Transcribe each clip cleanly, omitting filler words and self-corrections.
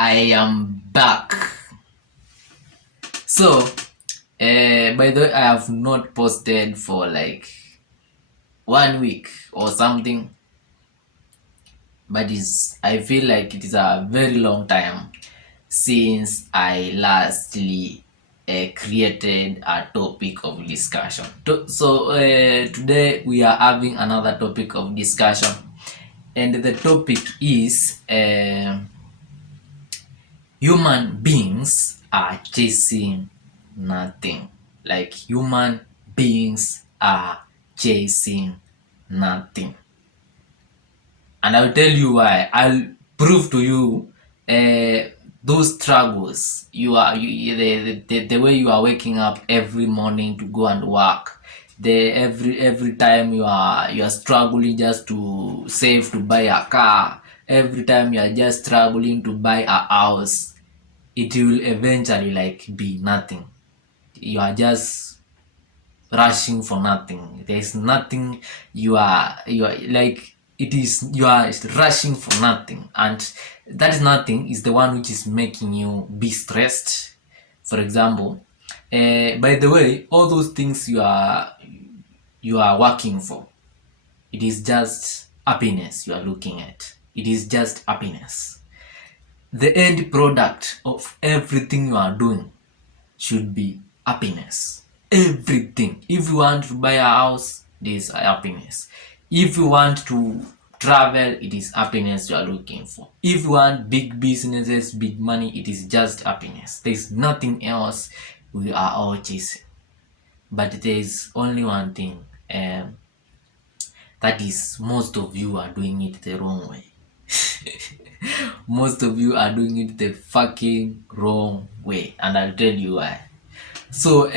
I am back. So, by the way, I have not posted for like 1 week or something, but I feel like it is a very long time since I lastly created a topic of discussion. So, today we are having another topic of discussion, and the topic is human beings are chasing nothing. Like human beings are chasing nothing. And I'll tell you why. I'll prove to you those struggles the way you are waking up every morning to go and work. Every time you are struggling just to save to buy a car, every time you are just struggling to buy a house, it will eventually like be nothing. You are just rushing for nothing. There is nothing. You are like it is you are rushing for nothing, and that is nothing is the one which is making you be stressed. For example, by the way, all those things you are working for, it is just happiness you are looking at. It is just happiness. The end product of everything you are doing should be happiness. Everything. If you want to buy a house, it is happiness. If you want to travel, it is happiness you are looking for. If you want big businesses, big money, it is just happiness. There is nothing else we are all chasing. But there is only one thing, that is most of you are doing it the wrong way. Most of you are doing it the fucking wrong way, and I'll tell you why. So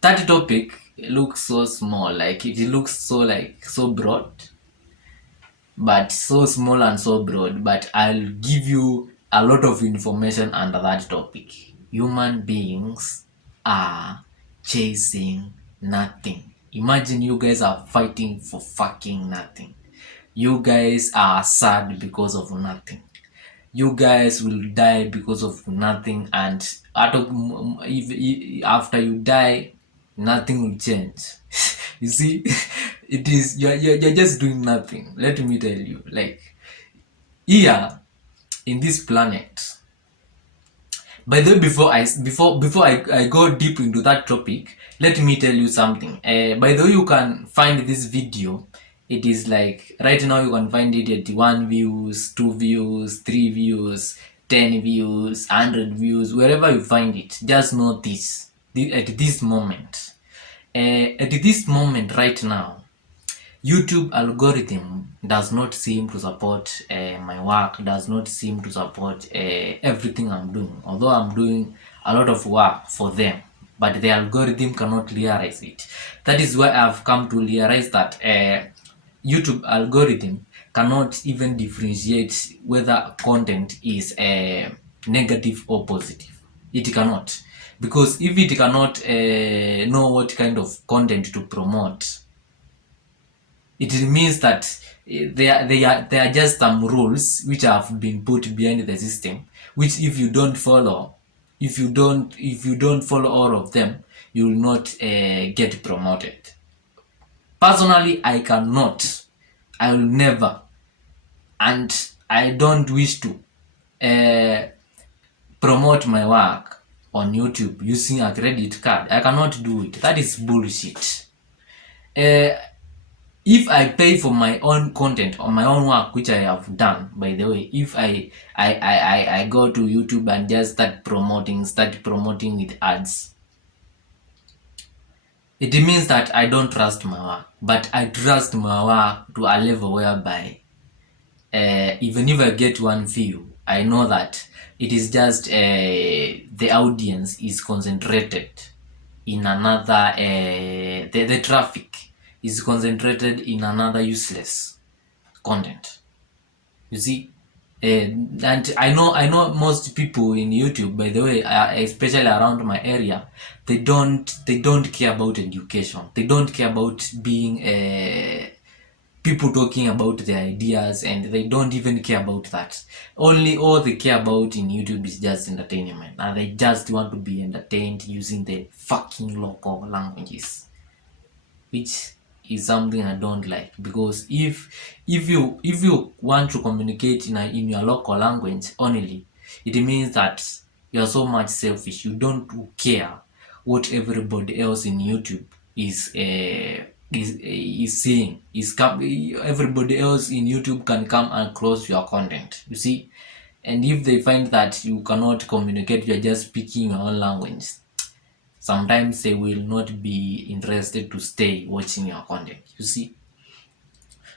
that topic looks so small, like it looks so broad, but so small and so broad, but I'll give you a lot of information under that topic. Human beings are chasing nothing. Imagine you guys are fighting for fucking nothing. You guys are sad because of nothing. You guys will die because of nothing, and after you die, nothing will change. You see, it is you're just doing nothing. Let me tell you, like here in this planet. By the way, before I go deep into that topic, let me tell you something. By the way, you can find this video. It is like right now you can find it at 1 views, 2 views, 3 views, 10 views, 100 views, wherever you find it. Just know this. At this moment, right now, YouTube algorithm does not seem to support my work, does not seem to support everything I'm doing. Although I'm doing a lot of work for them, but the algorithm cannot realize it. That is why I've come to realize that YouTube algorithm cannot even differentiate whether content is negative or positive. It cannot. Because if it cannot know what kind of content to promote, it means that there are just some rules which have been put behind the system, which if you don't follow, if you don't follow all of them, you will not get promoted. Personally, I will never, and I don't wish to promote my work on YouTube using a credit card. I cannot do it. That is bullshit. If I pay for my own content or my own work, which I have done, by the way, if I go to YouTube and just start promoting with ads, it means that I don't trust my work. But I trust my work to a level whereby even if I get 1 view, I know that it is just the audience is concentrated in another, the traffic is concentrated in another useless content. You see, and I know most people in YouTube, by the way, especially around my area, they don't care about education. They don't care about being people talking about their ideas, and they don't even care about that. Only all they care about in YouTube is just entertainment, and they just want to be entertained using the fucking local languages, which is something I don't like. Because if you want to communicate in your local language only, it means that you're so much selfish. You don't care what everybody else in YouTube is seeing. Everybody else in YouTube can come and cross your content. You see, and if they find that you cannot communicate, you're just speaking your own language, sometimes they will not be interested to stay watching your content, you see.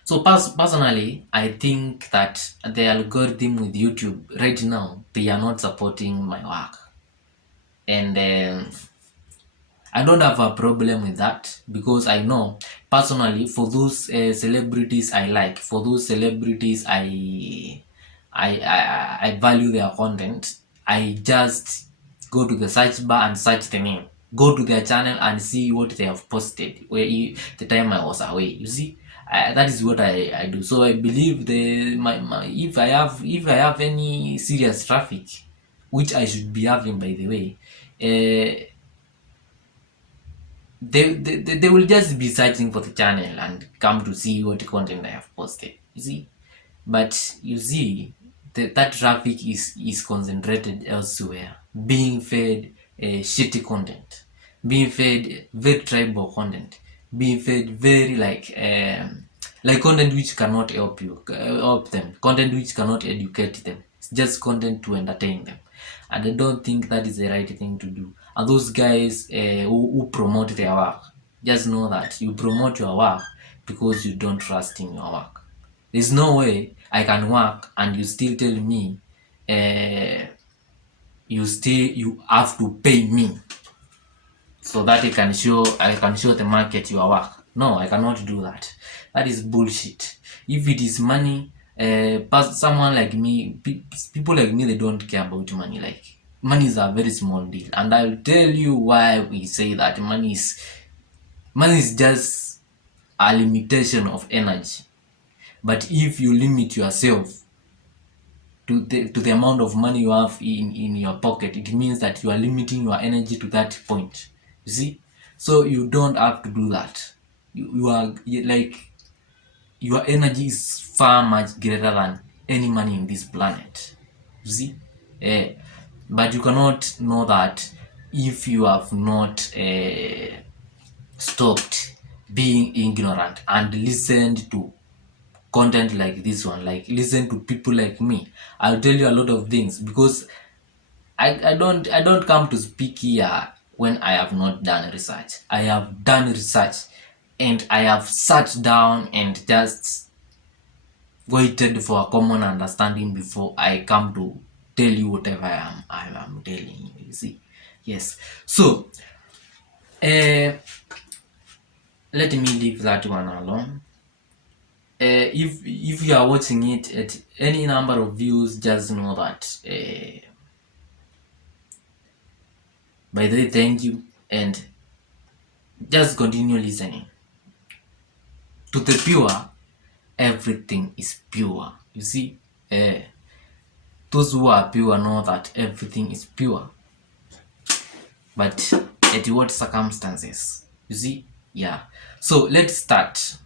So personally, I think that the algorithm with YouTube right now, they are not supporting my work, and I don't have a problem with that, because I know personally, for those celebrities I like, for those celebrities I value their content, I just go to the search bar and search the name. Go to their channel and see what they have posted the time I was away. You see, that is what I do. So I believe if I have any serious traffic, which I should be having, by the way, uh, they will just be searching for the channel and come to see what content I have posted. You see, but you see, that traffic is concentrated elsewhere, being fed shitty content, being fed very tribal content, being fed very like content which cannot help them, content which cannot educate them. It's just content to entertain them, and I don't think that is the right thing to do. And those guys who promote their work, just know that you promote your work because you don't trust in your work. There's no way I can work and you still tell me uh, you have to pay me so that I can show the market your work. No, I cannot do that. That is bullshit. If it is money, someone like me, people like me, they don't care about money. Like, money is a very small deal, and I'll tell you why we say that money is just a limitation of energy. But if you limit yourself to the amount of money you have in your pocket, it means that you are limiting your energy to that point. You see? So you don't have to do that. Like, your energy is far much greater than any money in this planet. You see? Eh, but you cannot know that if you have not stopped being ignorant and listened to content like this one, like listen to people like me. I'll tell you a lot of things, because I don't come to speak here when I have not done research. I have done research, and I have sat down and just waited for a common understanding before I come to tell you whatever I am telling you. You see? Yes. So let me leave that one alone. If you are watching it at any number of views, just know that by the way, thank you, and just continue listening. To the pure, everything is pure. You see, those who are pure know that everything is pure, but at what circumstances? You see, yeah. So let's start.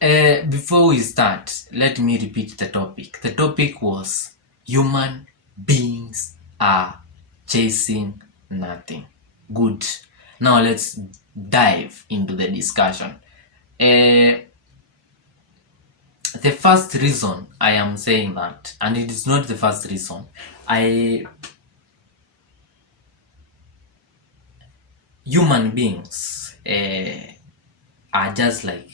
Before we start, let me repeat the topic. The topic was human beings are chasing nothing. Good. Now let's dive into the discussion. The first reason I am saying that, and it is not the first reason, human beings are just like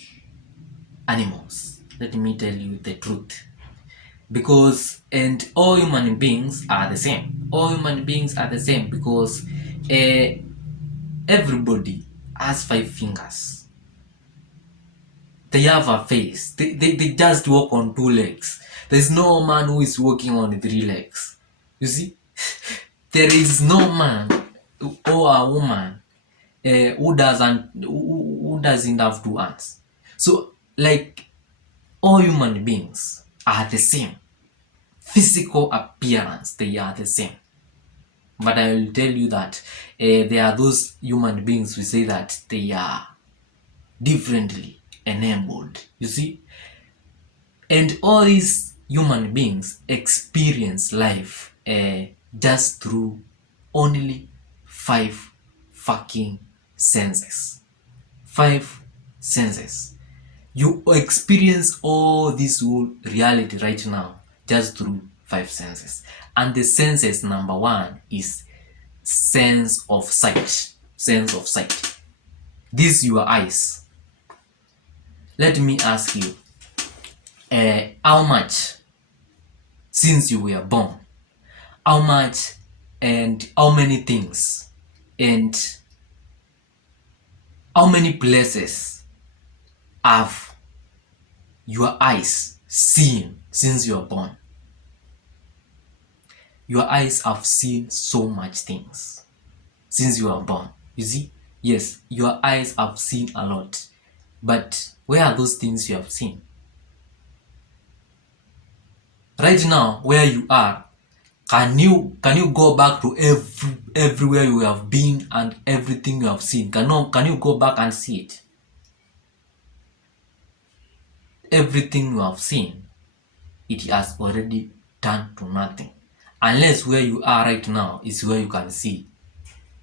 animals. Let me tell you the truth. Because, and all human beings are the same. All human beings are the same because everybody has 5 fingers. They have a face. They just walk on 2 legs. There's no man who is walking on 3 legs. You see? There is no man or a woman who doesn't have 2 hands. So Like all human beings are the same. Physical appearance, they are the same. But I will tell you that there are those human beings who say that they are differently enabled. You see? And all these human beings experience life just through only five fucking senses. Five senses. You experience all this whole reality right now just through five senses. And the senses, number one, is sense of sight. Sense of sight. This your eyes. Let me ask you, how much since you were born? How much and how many things and how many places have your eyes seen since you were born? Your eyes have seen so much things since you were born. You see? Yes, your eyes have seen a lot. But where are those things you have seen? Right now, where you are, can you go back to everywhere you have been and everything you have seen? Can you go back and see it? Everything you have seen, it has already turned to nothing. Unless where you are right now is where you can see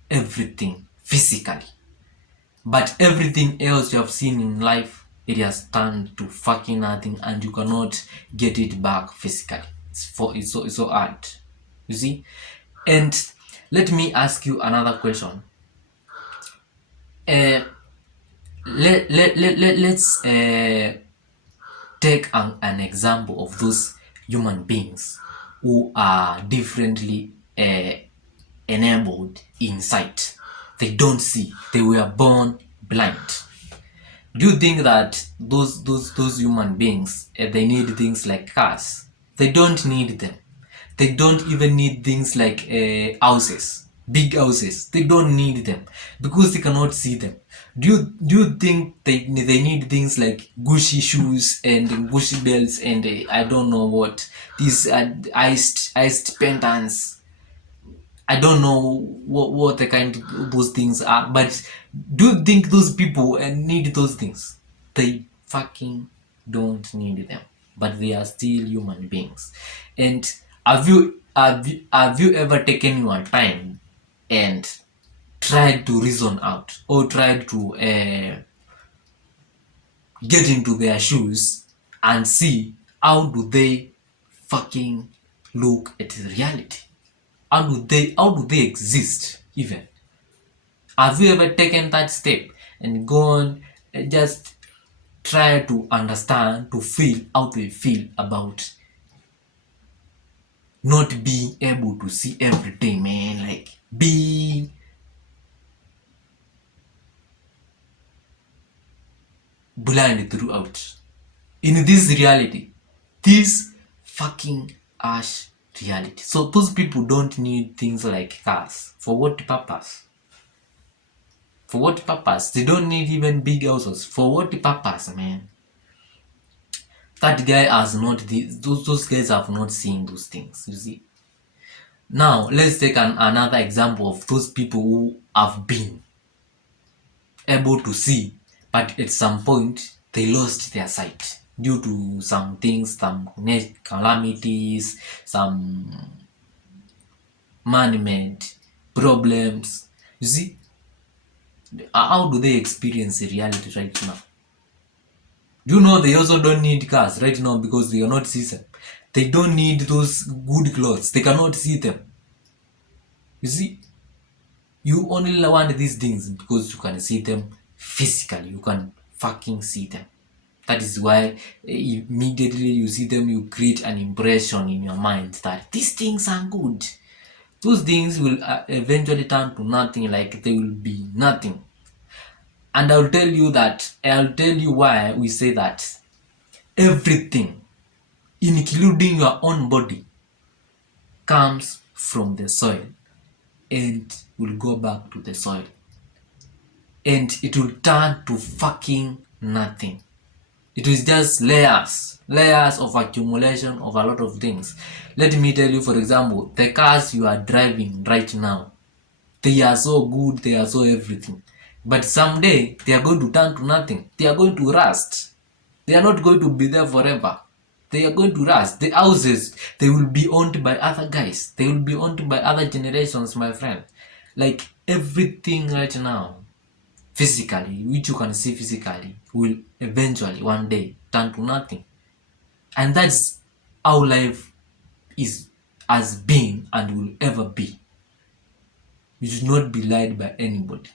everything physically. But everything else you have seen in life, it has turned to fucking nothing and you cannot get it back physically. It's so hard. You see? And let me ask you another question. Uh, let's take an example of those human beings who are differently enabled in sight. They don't see. They were born blind. Do you think that those human beings they need things like cars? They don't need them. They don't even need things like houses, big houses. They don't need them because they cannot see them. Do you think they need things like Gucci shoes and Gucci belts and I don't know what these iced pendants. I don't know what the kind of those things are, but do you think those people need those things? They fucking don't need them, but they are still human beings. And have you ever taken your time and tried to reason out or tried to get into their shoes and see how do they fucking look at reality? How do they exist even? Have you ever taken that step and gone just try to understand, to feel how they feel about not being able to see everything, man? Like being blind throughout. In this reality, this fucking harsh reality. So those people don't need things like cars. For what purpose? For what purpose? They don't need even big houses. For what purpose, man? That guy has not those guys have not seen those things. You see. Now let's take another example of those people who have been able to see, but at some point they lost their sight due to some things, some calamities, some man-made problems. You see, how do they experience the reality right now? Do you know they also don't need cars right now because they cannot see them? They don't need those good clothes. They cannot see them. You see, you only want these things because you can see them physically. You can fucking see them. That is why immediately you see them, you create an impression in your mind that these things are good. Those things will eventually turn to nothing, like they will be nothing. And I'll tell you why we say that everything, including your own body, comes from the soil and will go back to the soil and it will turn to fucking nothing. It is just layers of accumulation of a lot of things. Let me tell you, for example, the cars you are driving right now, they are so good, they are so everything. But someday they are going to turn to nothing. They are going to rust. They are not going to be there forever. They are going to rust. The houses, they will be owned by other guys. They will be owned by other generations, my friend. Like everything right now, physically, which you can see physically, will eventually one day turn to nothing. And that's how life is, has been, and will ever be. You should not be lied by anybody.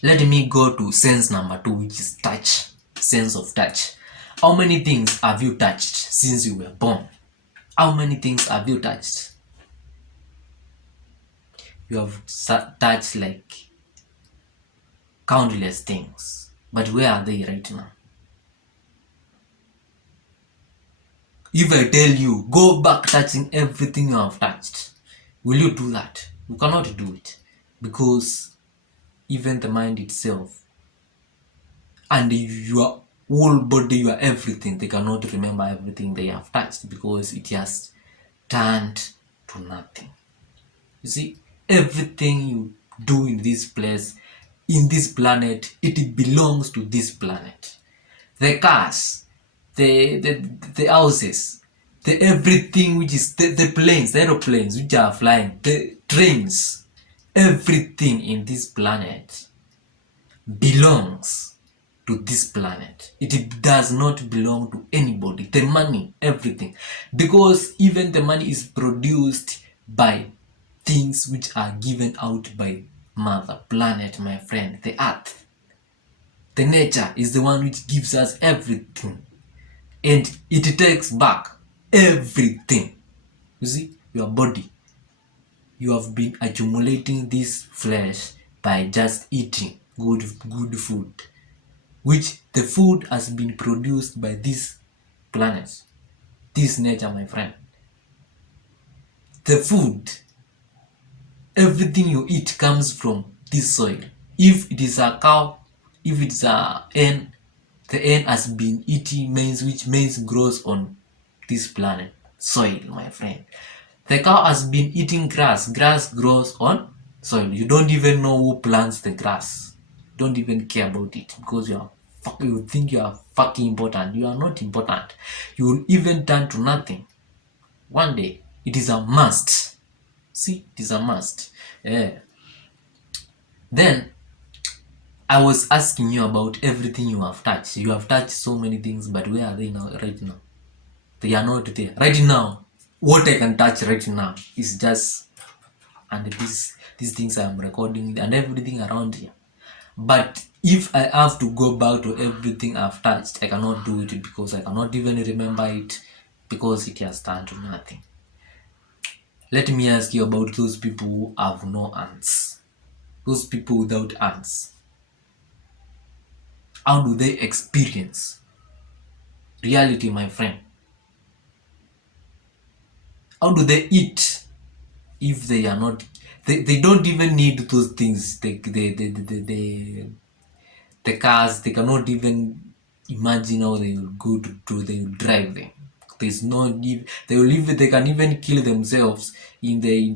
Let me go to sense number 2, which is touch. Sense of touch. How many things have you touched since you were born? How many things have you touched? You have touched like countless things. But where are they right now? If I tell you, go back touching everything you have touched, will you do that? You cannot do it. Because even the mind itself and your whole body, your everything, they cannot remember everything they have touched because it has turned to nothing. You see, everything you do in this place, in this planet, it belongs to this planet. The cars, the houses, the everything which is the planes, the aeroplanes which are flying, the trains, everything in this planet belongs to this planet. It does not belong to anybody. The money, everything. Because even the money is produced by things which are given out by Mother Planet, my friend, the earth. The nature is the one which gives us everything. And it takes back everything. You see, your body. You have been accumulating this flesh by just eating good food, which the food has been produced by this planet, this nature, my friend. The food, everything you eat comes from this soil. If it is a cow, if it's a hen, the hen has been eating maize, which maize grows on this planet, soil, my friend. The cow has been eating grass, grass grows on soil. You don't even know who plants the grass. Don't even care about it because you think you are fucking important. You are not important. You will even turn to nothing. One day, it is a must. See, it is a must. Yeah. Then, I was asking you about everything you have touched. You have touched so many things, but where are they now? Right now, they are not there. Right now, what I can touch right now is just, and these things I am recording and everything around here. But if I have to go back to everything I've touched, I cannot do it because I cannot even remember it because it has turned to nothing. Let me ask you about those people who have no hands. Those people without hands. How do they experience reality, my friend? How do they eat if they are not? They don't even need those things. The cars, they cannot even imagine how they will go to they will drive them. There's no they will even they can even kill themselves in the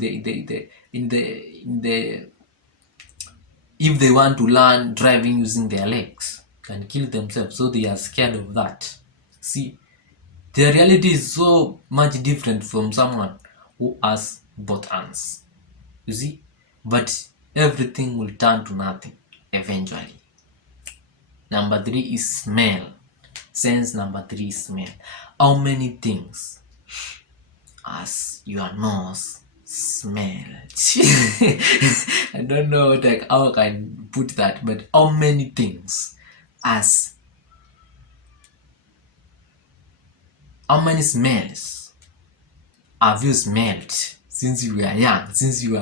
if they want to learn driving using their legs, can kill themselves, so they are scared of that. See, their reality is so much different from someone who has both hands. You see? But everything will turn to nothing eventually. Number 3 is smell. Sense number 3 is smell. How many things as your nose smell? I don't know how I can put that, but how many things as how many smells have you smelled since you were young, since you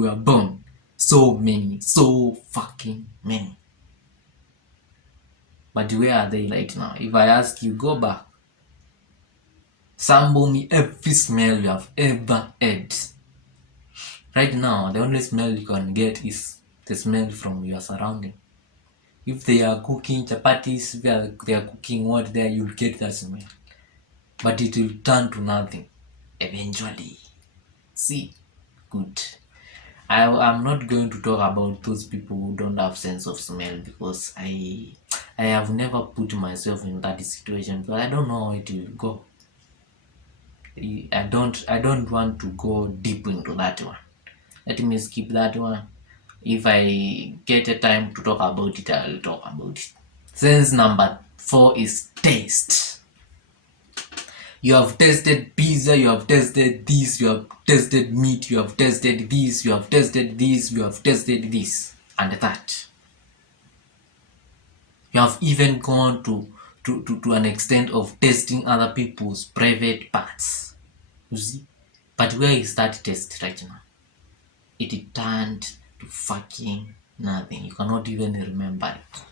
were born? So many, so fucking many. But where are they right now? If I ask you, go back, sample me every smell you have ever had. Right now, the only smell you can get is the smell from your surrounding. If they are cooking chapatis, if they are cooking what there, you'll get that smell. But it will turn to nothing eventually. See, good. I'm not going to talk about those people who don't have sense of smell, because I have never put myself in that situation, but I don't know how it will go. I don't want to go deep into that one. Let me skip that one. If I get a time to talk about it, I'll talk about it. Sense number 4 is taste. You have tasted pizza, you have tasted this, you have tasted meat, you have tasted this, you have tasted this, you have tasted this, and that. You have even gone to an extent of tasting other people's private parts. You see? But where is that taste right now? It turned to fucking nothing. You cannot even remember it.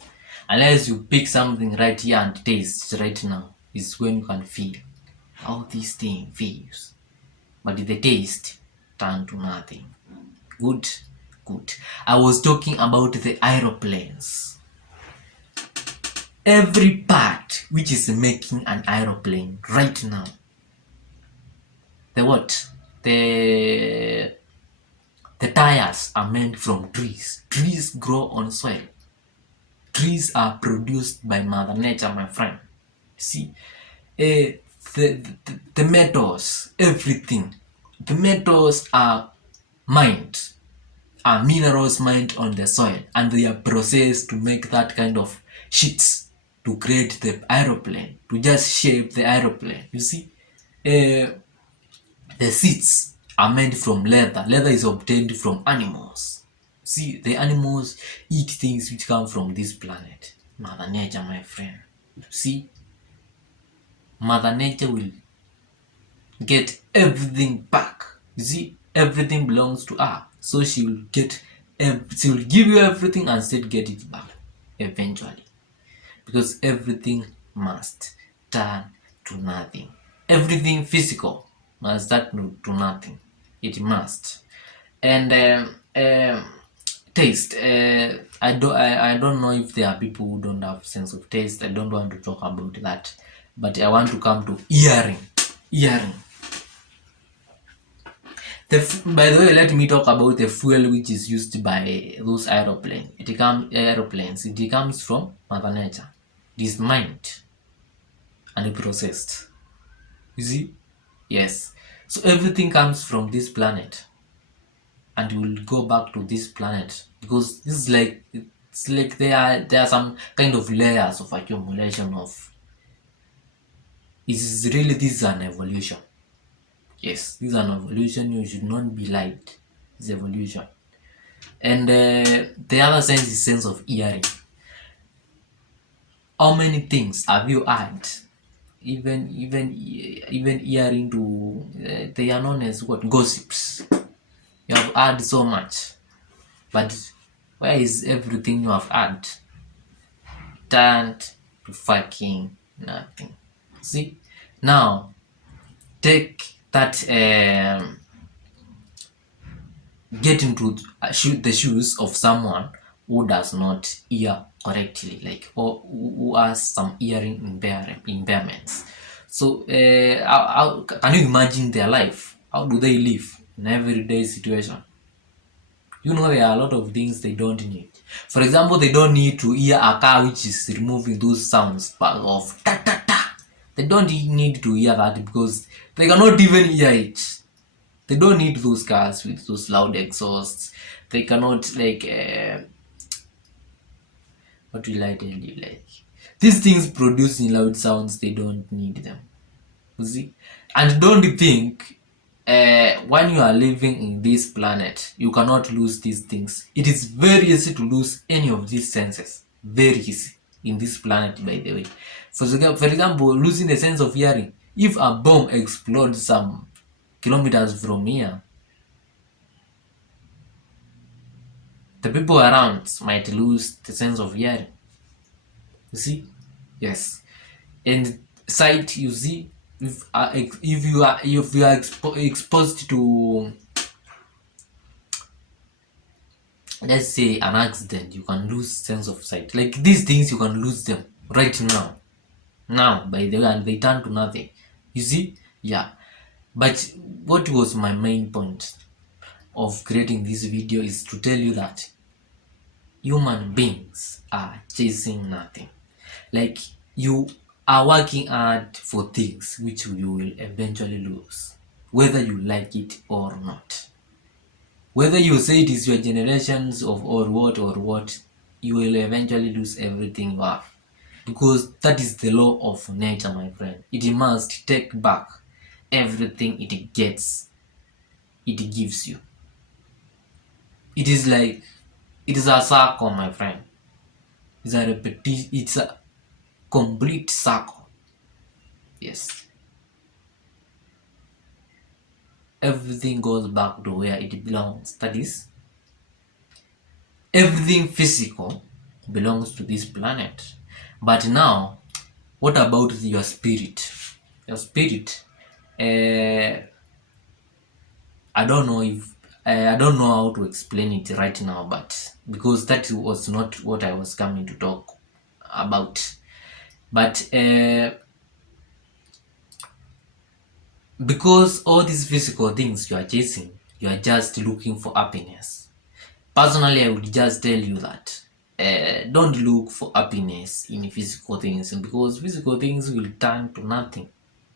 Unless you pick something right here and taste right now, is when you can feel how this thing feels. But the taste turned to nothing. Good, good. I was talking about the aeroplanes. Every part which is making an aeroplane right now. The what? The tires are made from trees. Trees grow on soil. Trees are produced by Mother Nature, my friend. See, the metals, everything. The metals are mined, are minerals mined on the soil, and they are processed to make that kind of sheets to create the aeroplane, to just shape the aeroplane. You see, the seeds are made from leather. Leather is obtained from animals. See, the animals eat things which come from this planet. Mother Nature, my friend. See, Mother Nature will get everything back. You see, everything belongs to her. So she will give you everything and still get it back eventually. Because everything must turn to nothing. Everything physical must turn to nothing. It must. And taste. I don't know if there are people who don't have sense of taste. I don't want to talk about that. But I want to come to hearing. Hearing. By the way, let me talk about the fuel which is used by those aeroplanes. It comes from Mother Nature. It is mined and processed. You see? Yes. So everything comes from this planet, and will go back to this planet, because this is like, it's like there are some kind of layers of accumulation of. This is an evolution. Yes, this is an evolution. You should not be lied. It's evolution. And the other sense is sense of hearing. How many things have you heard? Even hearing to they are known as what, gossips. You have heard so much, but where is everything you have heard? Turned to fucking nothing. See, now take that. Get into the shoes of someone who does not hear correctly, like, or who has some hearing impairments. So how can you imagine their life? How do they live in everyday situation? You know, there are a lot of things they don't need. For example, they don't need to hear a car which is removing those sounds of ta ta ta. They don't need to hear that, because they cannot even hear it. They don't need those cars with those loud exhausts. They cannot, like, what will I tell you? Like, these things producing loud sounds, they don't need them. You see? And don't think when you are living in this planet, you cannot lose these things. It is very easy to lose any of these senses. Very easy in this planet, by the way. For example, losing the sense of hearing. If a bomb explodes some kilometers from here, the people around might lose the sense of hearing. You see? Yes. And sight, you see, if you are exposed to let's say an accident, you can lose sense of sight. Like these things, you can lose them right now. Now, by the way, and they turn to nothing. You see? Yeah. But what was my main point of creating this video is to tell you that human beings are chasing nothing. Like you are working hard for things which you will eventually lose, whether you like it or not. Whether you say it is your generations of or what, you will eventually lose everything you have. Because that is the law of nature, my friend. It must take back everything it gets, it gives you. It is like, it is a circle, my friend. It's a complete circle. Yes. Everything goes back to where it belongs. That is, everything physical belongs to this planet. But now, what about your spirit? Your spirit, uh, I don't know if I don't know how to explain it right now, but because that was not what I was coming to talk about. But because all these physical things you are chasing, you are just looking for happiness. Personally, I would just tell you that don't look for happiness in physical things, because physical things will turn to nothing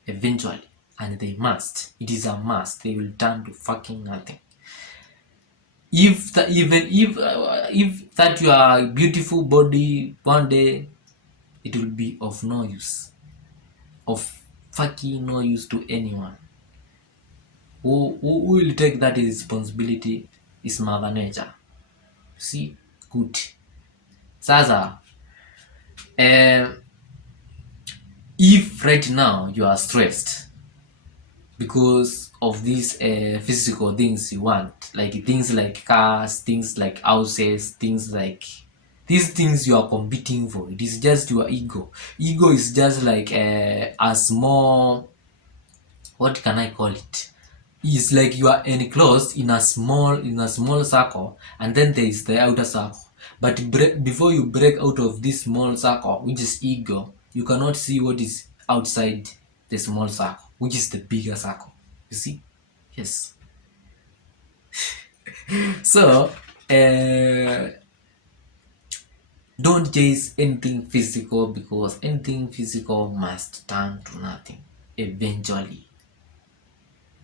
eventually, and they must. It is a must. They will turn to fucking nothing. If that your beautiful body one day, it will be of no use, of fucking no use to anyone. Who will take that responsibility is Mother Nature. See, good. Sasa, um, if right now you are stressed because of these physical things you want, like things like cars, things like houses, things like these things you are competing for, it is just your ego. Ego is just like a small, what can I call it? It's like you are enclosed in a small circle, and then there is the outer circle. But before you break out of this small circle, which is ego, you cannot see what is outside the small circle, which is the bigger circle. You see? Yes. So, don't chase anything physical, because anything physical must turn to nothing eventually.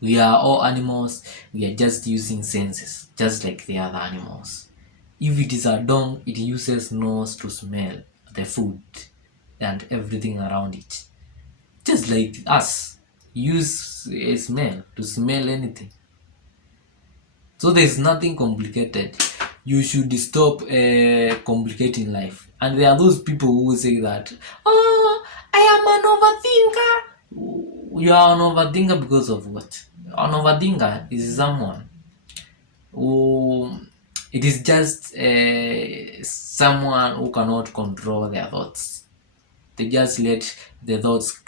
We are all animals, we are just using senses, just like the other animals. If it is a dog, it uses nose to smell the food and everything around it. Just like us, use a smell to smell anything. So there's nothing complicated. You should stop complicating life. And there are those people who say that, oh, I am an overthinker. You are an overthinker because of what? An overthinker is someone who, it is just someone who cannot control their thoughts. They just let the thoughts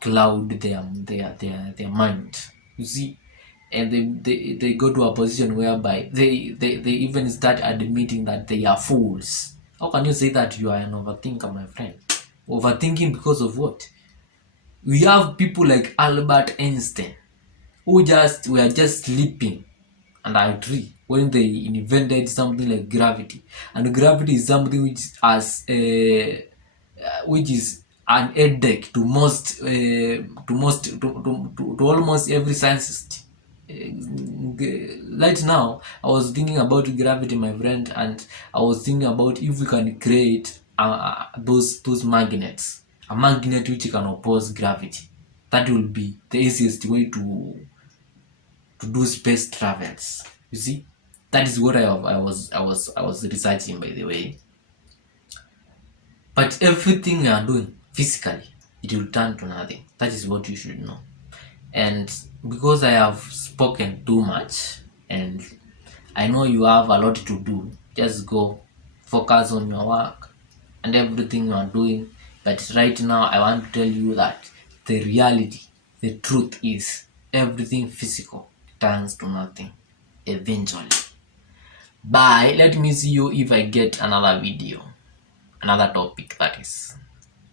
cloud their mind. You see, and they go to a position whereby they even start admitting that they are fools. How can you say that you are an overthinker, my friend? Overthinking because of what? We have people like Albert Einstein who just were just sleeping under a tree when they invented something like gravity. And gravity is something which is an headache to to almost every scientist. Right now, I was thinking about gravity, my friend, and I was thinking about if we can create those magnets, a magnet which can oppose gravity. That will be the easiest way to do space travels. You see, that is what I was researching, by the way. But everything you are doing physically, it will turn to nothing. That is what you should know. And because I have spoken too much, and I know you have a lot to do, just go focus on your work and everything you are doing. But right now, I want to tell you that the reality, the truth is, everything physical turns to nothing eventually. Bye. Let me see you if I get another video, another topic that is.